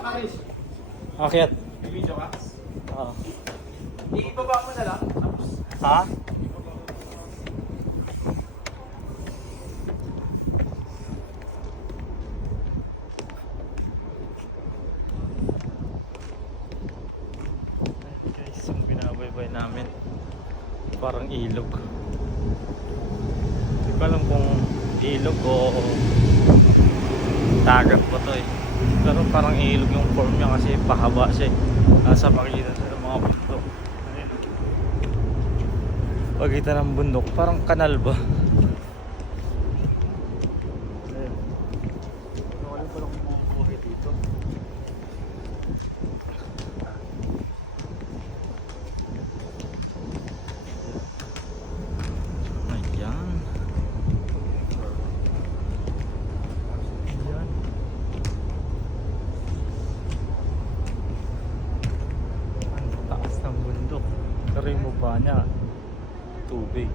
Aris, Akyat. may video ka? Oo. Ibaba mo na lang. Tapos, Ha? Guys, yung binabaybay namin parang ilog. Hindi ko alam kung ilog o dagat ba to eh. Pero parang ilog yung form niya kasi pahaba siya eh. Nasa pagitan siya ng mga bundok. Ayun. Pagitan ng bundok, parang kanal ba? Ayun. Wala pa lang bumubuhay dito. Ayan. Ayan. Ang taas ng bundok. Pero yung baba niya, tubig.